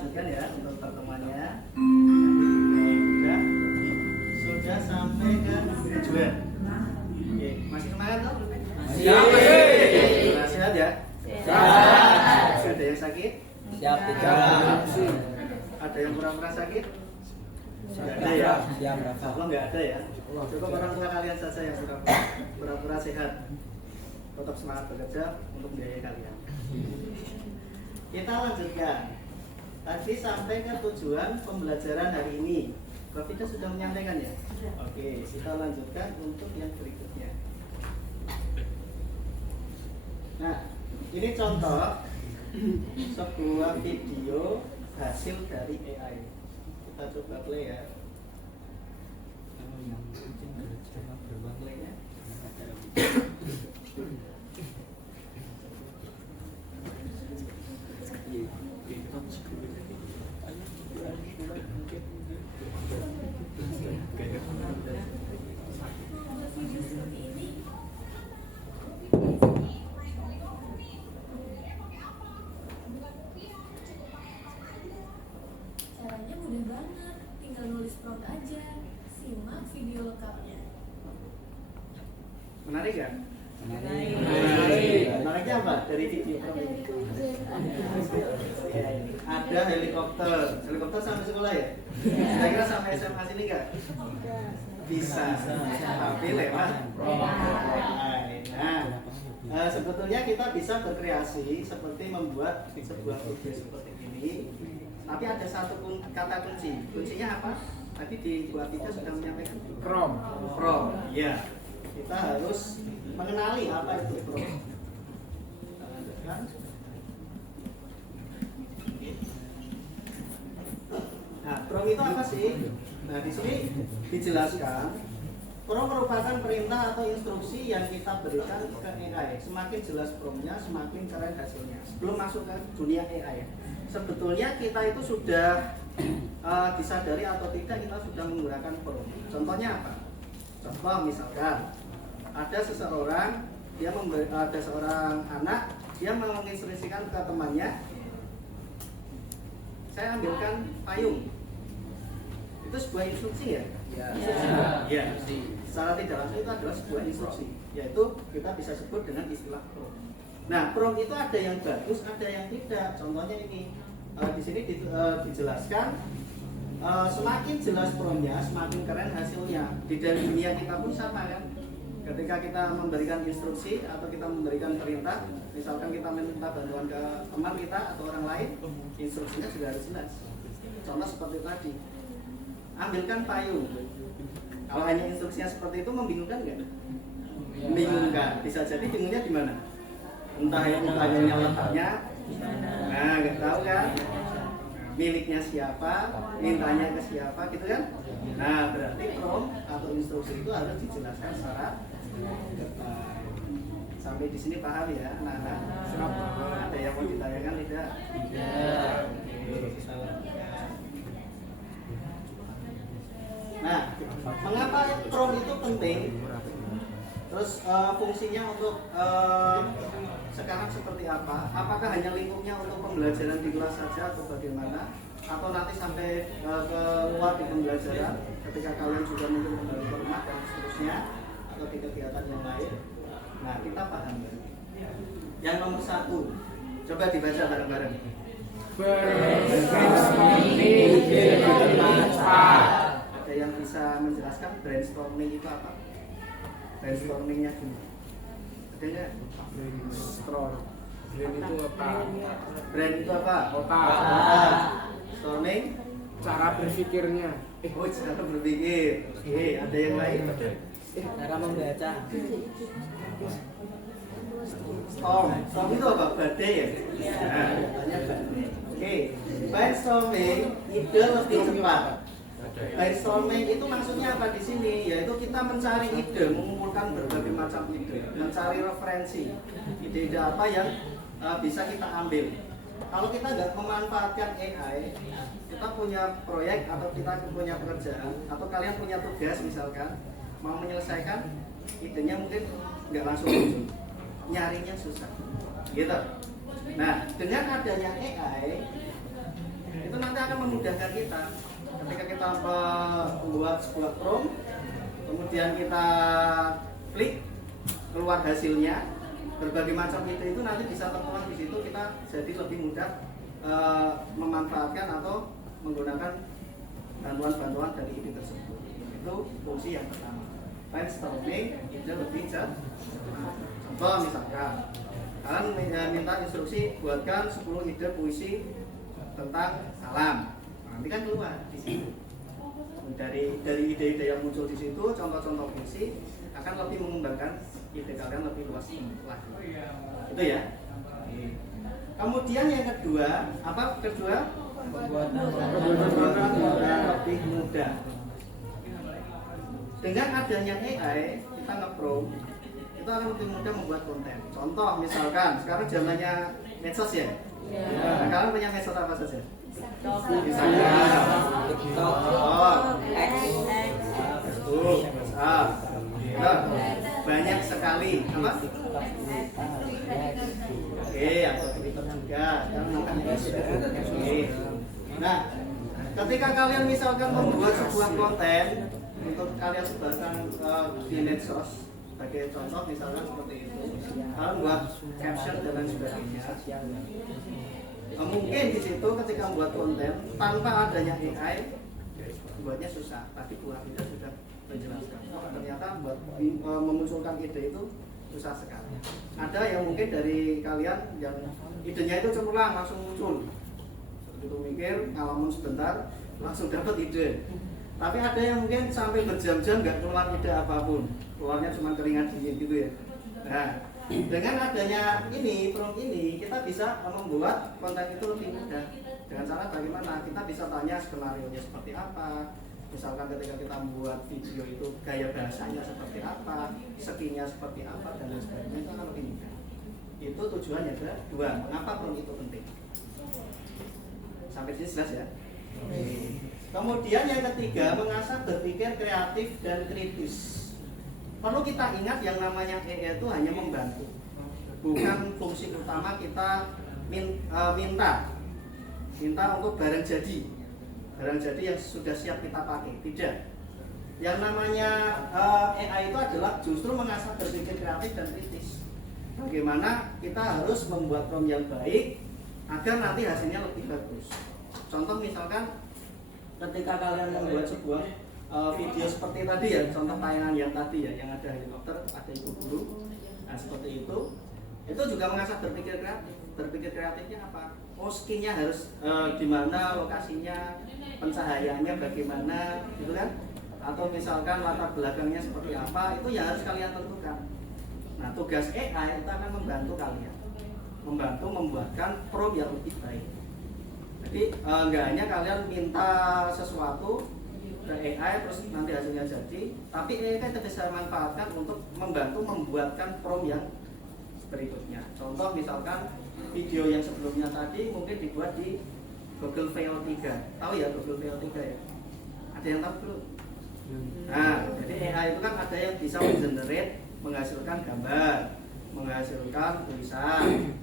lanjutkan ya untuk pertemuannya. Sudah sampai ke tujuan. Oke, masih semangat toh? Siap. Sehat ya? Siap. Ada yang sakit? Siap. Ada yang pura-pura sakit? Nggak ada ya? Siap. Allah nggak ada ya? Cukup orang tua kalian saja yang pura-pura sehat. Tetap semangat bekerja untuk biaya kalian. Kita lanjutkan. Tadi sampai ke tujuan pembelajaran hari ini. Prof Ida sudah menyampaikan ya? Oke, kita lanjutkan untuk yang berikutnya. Nah, ini contoh sebuah video hasil dari AI. Kita coba play ya. Playnya. Caranya mudah banget, tinggal nulis prompt aja. Simak video lengkapnya. Menarik ya? Menarik. Menariknya apa dari video prompt ini? Ada helikopter. Helikopter sampai sekolah ya? Kira-kira sampai SMA sini nggak? Bisa. Tapi lewat Nah, sebetulnya kita bisa berkreasi seperti membuat sebuah video seperti ini. Tapi ada satu kata kunci. Kuncinya apa? Tadi di buat kita sudah menyampaikan. From. Ya. Kita harus mengenali apa itu from. Kita lanjutkan. Nah, from itu apa sih? Nah, di sini dijelaskan from merupakan perintah atau instruksi yang kita berikan ke AI. Semakin jelas promnya, semakin keren hasilnya. Sebelum masuk ke dunia AI, sebetulnya kita itu sudah disadari atau tidak kita sudah menggunakan from. Contohnya apa? Contoh misalkan ada seseorang ada seorang anak dia menginstruksikan ke temannya, saya ambilkan payung. Itu sebuah instruksi ya? Ya. Secara tidak langsung itu adalah sebuah instruksi, yaitu kita bisa sebut dengan istilah prompt. Nah, prompt itu ada yang bagus, ada yang tidak. Contohnya ini, di sini dijelaskan semakin jelas promptnya, semakin keren hasilnya. Di dalam dunia kita pun sama kan? Ketika kita memberikan instruksi atau kita memberikan perintah, misalkan kita minta bantuan ke teman kita atau orang lain, instruksinya sudah harus jelas. Contoh seperti tadi, ambilkan payung. Kalau hanya instruksinya seperti itu membingungkan nggak? Membingungkan. Bisa jadi bingungnya di mana? Entah yang tanya letaknya, nah nggak tahu kan? Miliknya siapa, mintanya ke siapa, gitu kan? Nah berarti prompt atau instruksi itu harus dijelaskan secara detail. Sampai di sini paham ya, anak-anak? Ada yang mau ditanyakan tidak? Tidak. Nah, mengapa prompt itu penting? Terus fungsinya untuk sekarang seperti apa? Apakah hanya lingkupnya untuk pembelajaran di kelas saja atau bagaimana? Atau nanti sampai ke luar di pembelajaran ketika kalian juga mungkin kembali ke rumah dan seterusnya atau di kegiatan yang lain? Nah, kita paham ya. Yang nomor 1, coba dibaca bareng-bareng. Ada yang bisa menjelaskan brainstorming itu apa? Brainstormingnya gimana? Ada nggak? Brain itu apa? Brain itu apa? Otak. Storming? Cara berpikirnya. Oh, cara berpikir. Oke, ada yang lain? Cara membaca. Storm itu apa? Badai ya? Nah, katanya badai. Oke, brainstorming ide lebih cepat. Brainstorming itu maksudnya apa di sini? Yaitu kita mencari ide, mengumpulkan berbagai macam ide, mencari referensi, ide-ide apa yang bisa kita ambil. Kalau kita nggak memanfaatkan AI, kita punya proyek atau kita punya pekerjaan atau kalian punya tugas misalkan mau menyelesaikan, idenya mungkin nggak langsung muncul, nyarinya susah, gitu. Nah, dengan adanya AI itu memudahkan kita ketika kita membuat sebuah prompt, kemudian kita klik keluar hasilnya, berbagai macam ide itu nanti bisa tertuang di situ, kita jadi lebih mudah memanfaatkan atau menggunakan bantuan-bantuan dari ide tersebut. Itu fungsi yang pertama. Brainstorming ide lebih cepat. Contoh misalkan kalian minta instruksi buatkan 10 ide puisi tentang alam. Nanti kan keluar di situ. Dari ide-ide yang muncul di situ, contoh-contoh puisi akan lebih mengembangkan ide kalian lebih luas lagi. Itu ya. Kemudian yang kedua, apa kedua? Pembuatan lebih mudah. Dengan adanya AI, kita nge-prompt, itu akan lebih mudah membuat konten. Contoh misalkan, sekarang zamannya medsos ya. Nah, kalian punya medsos apa saja? Instagram, TikTok, X, Facebook, WhatsApp. Banyak sekali. Apa? Oke, atau Twitter juga. Oke. Nah, ketika kalian misalkan membuat sebuah konten untuk kalian sebarkan di medsos, sebagai contoh misalkan seperti itu, kalian buat caption dan lain sebagainya. Mungkin di situ ketika membuat konten tanpa adanya AI, buatnya susah. Tadi Bu Hafida sudah menjelaskan. Ternyata buat memunculkan ide itu susah sekali. Ada yang mungkin dari kalian yang idenya itu cemerlang langsung muncul. Begitu mikir, ngalamun sebentar, langsung dapat ide. Tapi ada yang mungkin sampai berjam-jam nggak keluar ide apapun, keluarnya cuma keringat dingin gitu ya. Nah, dengan adanya ini, prompt ini, kita bisa membuat konten itu lebih mudah. Dengan cara bagaimana? Kita bisa tanya skenario-nya seperti apa. Misalkan ketika kita membuat video itu gaya bahasanya seperti apa, skill-nya seperti apa, dan lain sebagainya, itu akan lebih mudah. Itu tujuannya kedua. Mengapa prompt itu penting? Sampai sini jelas ya? Kemudian yang ketiga, mengasah berpikir kreatif dan kritis. Perlu kita ingat yang namanya AI itu hanya membantu, bukan fungsi utama. Kita minta untuk barang jadi yang sudah siap kita pakai. Tidak. Yang namanya AI itu adalah justru mengasah berpikir kreatif dan kritis. Bagaimana kita harus membuat prompt yang baik agar nanti hasilnya lebih bagus. Contoh misalkan ketika kalian membuat sebuah video seperti tadi ya, contoh tayangan yang tadi ya, yang ada helikopter, ada ibu guru, nah seperti itu juga mengasah berpikir kreatif. Berpikir kreatifnya apa? Oh, skinnya harus di mana, lokasinya, pencahayaannya bagaimana, gitu kan? Atau misalkan latar belakangnya seperti apa, itu yang harus kalian tentukan. Nah, tugas AI itu akan membantu kalian, membantu membuatkan prompt yang lebih baik. Jadi nggak hanya kalian minta sesuatu ke AI terus nanti hasilnya jadi, tapi AI kita bisa manfaatkan untuk membantu membuatkan prompt yang berikutnya. Contoh misalkan video yang sebelumnya tadi mungkin dibuat di Google VO3. Tahu ya Google VO3 ya? Ada yang tahu belum? Nah, jadi AI itu kan ada yang bisa menggenerate, menghasilkan gambar, menghasilkan tulisan,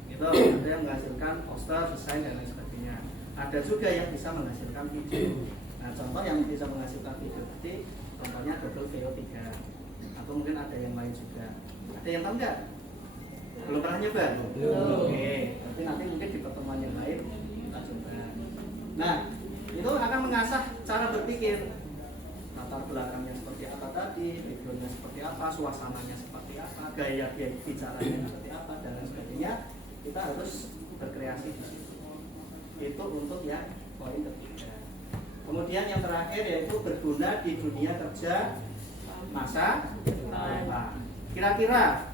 gitu. Ada yang menghasilkan poster, desain dan lain sebagainya. Ada juga yang bisa menghasilkan video. Nah, contoh yang bisa menghasilkan video tadi, contohnya Google VO3. Atau mungkin ada yang lain juga. Ada yang tahu nggak? Belum pernah nyoba? Belum. Oke, tapi nanti mungkin di pertemuan yang lain kita coba. Nah, itu akan mengasah cara berpikir. Latar belakangnya seperti apa tadi, backgroundnya seperti apa, suasananya seperti apa, gaya bicaranya seperti apa, dan lain sebagainya. Kita harus berkreasi di situ. Itu untuk yang poin ketiga. Kemudian yang terakhir yaitu berguna di dunia kerja masa depan. Kira-kira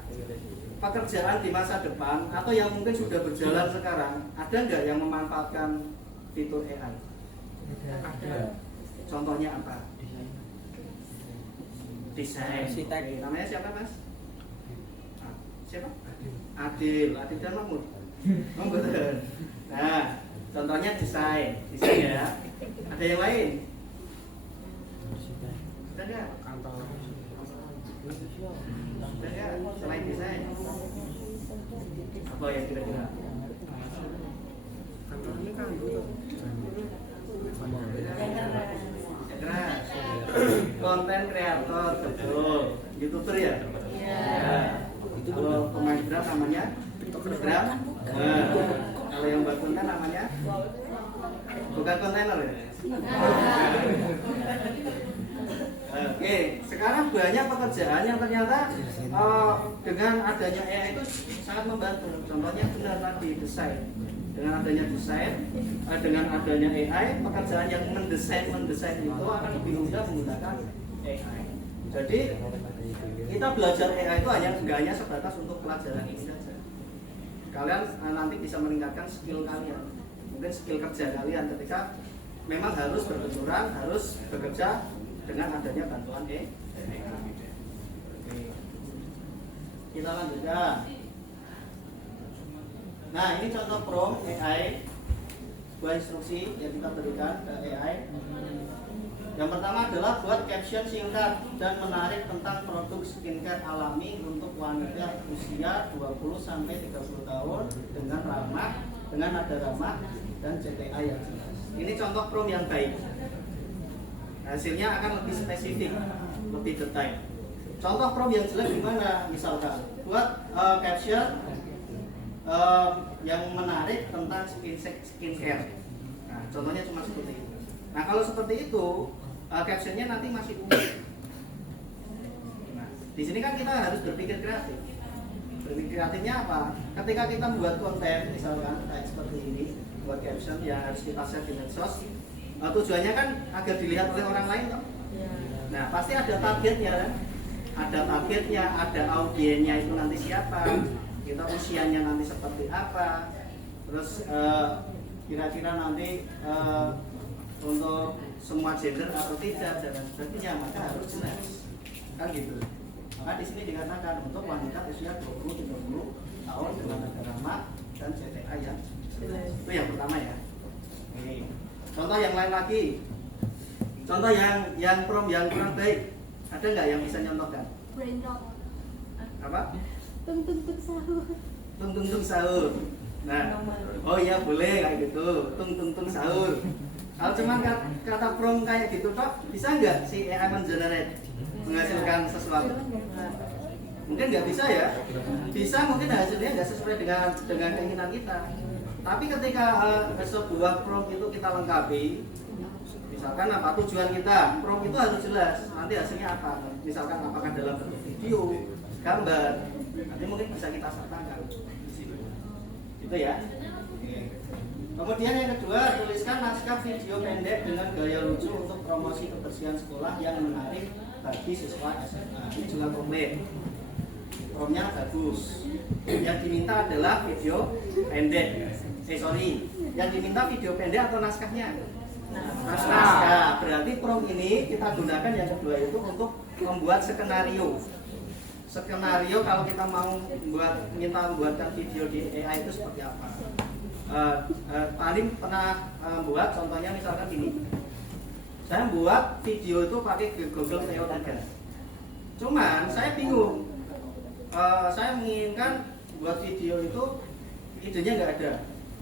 pekerjaan di masa depan atau yang mungkin sudah berjalan sekarang, ada nggak yang memanfaatkan fitur AI? Ada. Contohnya apa? Desain. Namanya siapa Mas? Siapa? Adil dan Mahmud. Nah, contohnya desain ya. Ada yang lain? Ada nggak? Kantor. Ada nggak selain desain? Apa yang kira-kira? Kantor ini kan dulu. konten kreator, betul. YouTuber ya? Iya. Kalau pemain drum namanya drum. Kalau yang buat konten namanya bukan kontainer ya? Oke, sekarang banyak pekerjaan yang ternyata dengan adanya AI itu sangat membantu. Contohnya benar tadi desain. Dengan adanya desain, dengan adanya AI, pekerjaan yang mendesain itu akan lebih mudah menggunakan AI. Jadi kita belajar AI itu nggak hanya sebatas untuk pelajaran ini saja. Kalian nanti bisa meningkatkan skill kalian, mungkin skill kerja kalian ketika memang harus berbenturan, harus bekerja dengan adanya bantuan AI. Kita lanjutkan. Nah, ini contoh prompt AI, sebuah instruksi yang kita berikan ke AI. Yang pertama adalah buat caption singkat dan menarik tentang produk skincare alami untuk wanita usia 20-30 tahun dengan nada ramah dan CTA yang jelas. Ini contoh prompt yang baik. Hasilnya akan lebih spesifik, lebih detail. Contoh prompt yang jelek gimana? Misalkan buat caption yang menarik tentang skincare. Nah, contohnya cuma seperti itu. Nah, kalau seperti itu, captionnya nanti masih umum. Nah, di sini kan kita harus berpikir kreatif. Berpikir kreatifnya apa? Ketika kita membuat konten, misalkan kayak seperti ini, buat caption yang harus kita share di medsos, tujuannya kan agar dilihat oleh orang lain, toh? Nah, pasti ada targetnya kan? Ada targetnya, ada audiennya itu nanti siapa, kita usianya nanti seperti apa, terus kira-kira nanti untuk semua gender atau tidak dan sebagainya, maka harus jelas kan gitu. Maka di sini dikatakan untuk wanita usia 20-30 tahun dengan nada ramah dan CTA yang jelas. Itu yang pertama ya. Oke. Contoh yang lain lagi, contoh yang prompt yang kurang baik, ada nggak yang bisa nyontohkan? Brain rot. Apa? Tung sahur. Tung sahur. Nah, oh iya boleh kayak gitu. Tung sahur. Kalau cuma kata prompt kayak gitu toh, bisa nggak si AI mengenerate menghasilkan sesuatu? Mungkin nggak bisa ya. Bisa, mungkin hasilnya nggak sesuai dengan keinginan kita. Tapi ketika sebuah prompt itu kita lengkapi, misalkan apa tujuan kita, prompt itu harus jelas. Nanti hasilnya apa? Misalkan apakah dalam bentuk video, gambar, nanti mungkin bisa kita sertakan. Itu ya. Kemudian yang kedua, tuliskan naskah video pendek dengan gaya lucu untuk promosi kebersihan sekolah yang menarik bagi siswa SMA. Ini juga komplit. Promptnya bagus. Yang diminta adalah video pendek. Yang diminta video pendek atau naskahnya? Naskah. Berarti prompt ini kita gunakan yang kedua itu untuk membuat skenario. Skenario kalau kita mau minta membuatkan video di AI itu seperti apa? Paling pernah buat contohnya misalkan gini, saya buat video itu pakai Google VO3, cuman saya bingung, saya menginginkan buat video itu idenya nggak ada,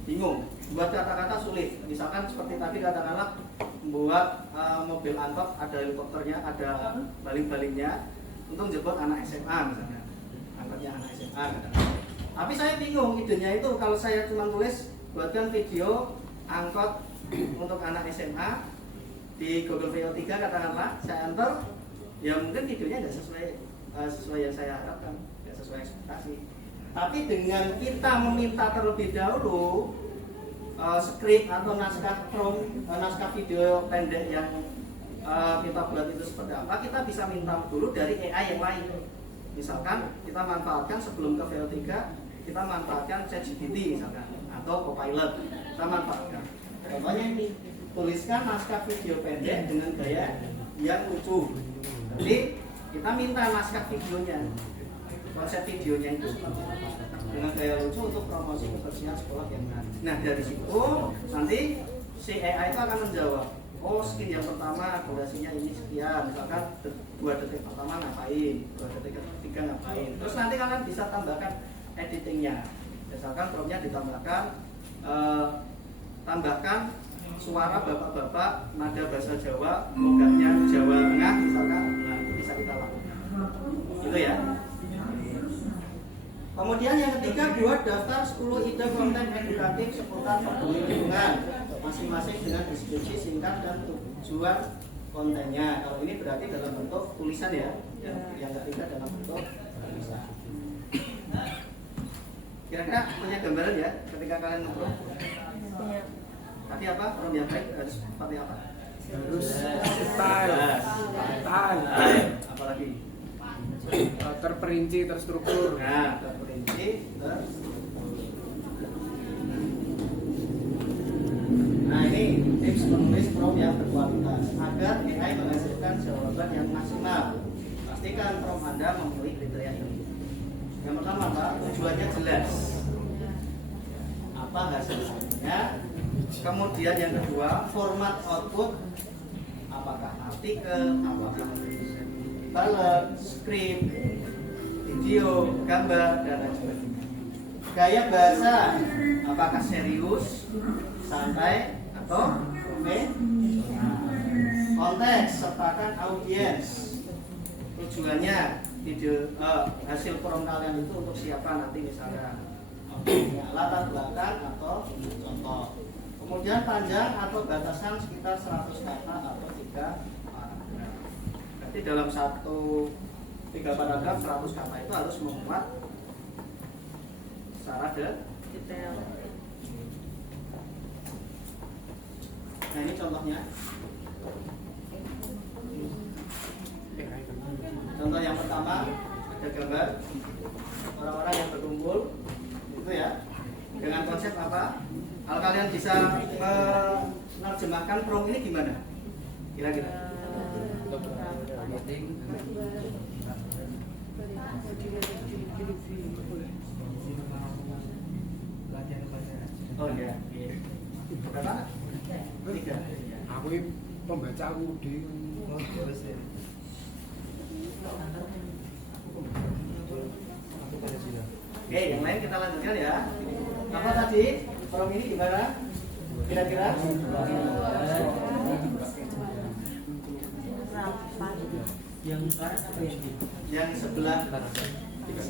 bingung, buat kata-kata sulit, misalkan seperti tadi katakanlah membuat mobil angkot ada helikopternya, ada baling-balingnya untuk jemput anak SMA misalnya, angkotnya anak SMA tapi saya bingung idenya itu kalau saya cuma tulis buatkan video angkot untuk anak SMA di Google VO3 katakanlah, saya enter, ya mungkin videonya nggak sesuai yang saya harapkan, nggak sesuai ekspektasi. Tapi dengan kita meminta terlebih dahulu skrip atau naskah video pendek yang kita buat itu seperti apa, kita bisa minta dulu dari AI yang lain. Misalkan kita manfaatkan sebelum ke VO3, kita manfaatkan ChatGPT misalkan atau Copilot, kita manfaatkan. Contohnya ini, tuliskan naskah video pendek dengan gaya yang lucu. Jadi kita minta naskah videonya, konsep videonya itu dengan gaya lucu untuk promosi kebersihan sekolah yang benar. Nah dari situ nanti si AI itu akan menjawab, oh skin yang pertama durasinya ini sekian, misalkan 2 detik pertama ngapain, 2 detik ketiga ngapain. Terus nanti kalian bisa tambahkan editingnya, misalkan promptnya ditambahkan suara bapak-bapak, nada bahasa Jawa, logatnya Jawa Tengah misalkan, nah itu bisa kita lakukan. Gitu ya. Kemudian yang ketiga, buat daftar 10 ide konten edukatif seputar peduli lingkungan, masing-masing dengan deskripsi singkat dan tujuan kontennya. Kalau ini berarti dalam bentuk tulisan ya, yang ketiga dalam bentuk tulisan. Kira-kira punya gambaran ya ketika kalian ngobrol? Tadi apa? From yang baik harus seperti apa? Harus detail, apalagi? Terperinci, terstruktur. Nah, terperinci, terstruktur. Nah, ini tips menulis prompt yang berkualitas agar AI menghasilkan jawaban yang maksimal. Pastikan prompt Anda memenuhi kriteria ini. Yang pertama, Pak, tujuannya jelas. Apa hasilnya? Kemudian yang kedua, format output. Apakah artikel, apakah ballad, skrip, video, gambar, dan lain sebagainya. Gaya bahasa, apakah serius, santai, atau profesional. Konteks, sertakan audiens. Tujuannya video hasil prompt kalian itu untuk siapa nanti misalnya, latar belakang atau contoh. Kemudian panjang atau batasan sekitar 100 kata atau 3 paragraf. Berarti dalam 3 paragraf 100 kata itu harus memuat secara detail. Nah, ini contohnya. Contoh yang pertama, ada gambar orang-orang yang berkumpul, itu ya. Dengan konsep apa? Kalau kalian bisa menerjemahkan prompt ini gimana? Kira-kira? Oh iya. Berapa? 3. Aku ini pembaca aku di. Oke, yang lain kita lanjutkan ya. Apa tadi? Prompt ini gimana? Kira-kira? Yang sebelah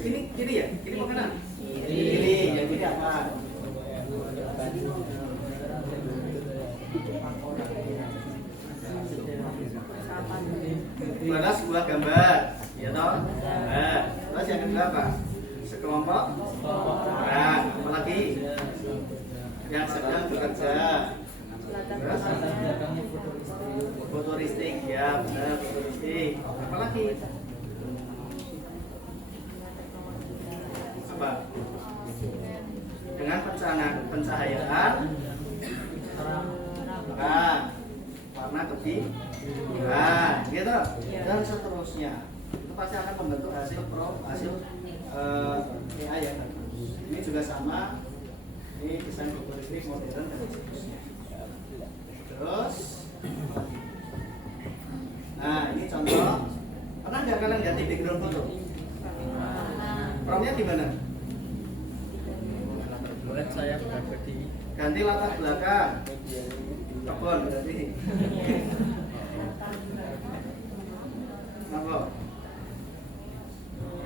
ini kiri ya? Kiri mau kanan? Kiri. Yang kiri apa? Adalah sebuah gambar, ya toh? Nah, terus yang kedua apa? Sekelompok orang, apalagi yang sedang bekerja. Terus futuristik, ya benar, futuristik. Apalagi apa? Dengan pencahayaan warna kebiruan, gitu, dan seterusnya. Itu pasti akan membentuk hasil AI ya. Ini juga sama. Ini desain futuristik modern dan seterusnya. Terus, nah ini contoh. Pernah nggak kalian ganti background foto? Promptnya gimana? Boleh saya berbagi. Ganti latar belakang. Kebon berarti. Apa?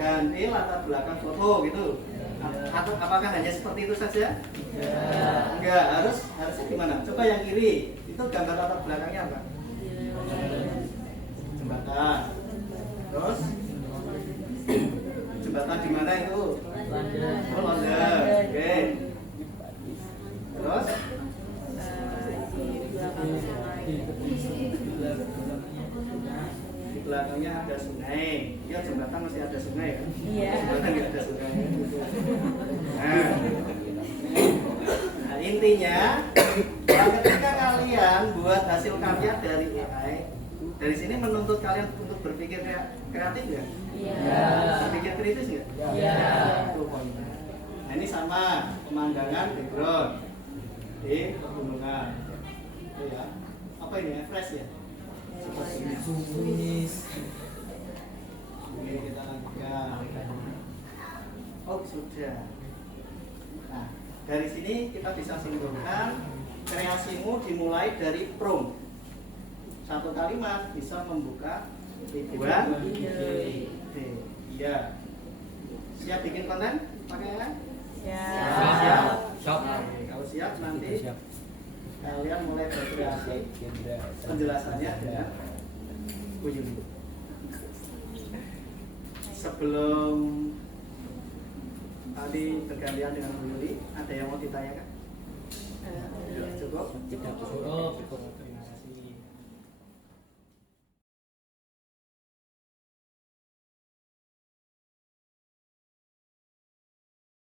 Ganti latar belakang foto gitu. Atau apakah hanya seperti itu saja? Enggak, harusnya gimana? Coba yang kiri, itu gambar latar belakangnya apa? Jembatan. Terus jembatan di mana itu? Oh, London. Oke. Terus di belakangnya ada sungai. Ya, jembatan masih ada sungai kan? Iya. Jembatan nggak ada sungai. Nah, intinya ketika kalian buat hasil karya dari AI, dari sini menuntut kalian untuk berpikir kreatif nggak? Iya. Berpikir kritis nggak? Iya. Itu poinnya. Nah, ini sama pemandangan background di pegunungan. Itu ya. Apa ini? Fresh ya? Sepertinya. Oke, kita lanjutkan. Oh, sudah. Nah, dari sini kita bisa simpulkan kreasimu dimulai dari prompt. Satu kalimat bisa membuka ribuan ide. Iya. Siap bikin konten? Pakai kan? Siap. Oke, kalau siap nanti kalian mulai berkreasi. Penjelasannya dengan Bu Yuli. Sebelum tadi bergantian dengan Bu Yuli, ada yang mau ditanyakan? Cukup? Tidak cukup.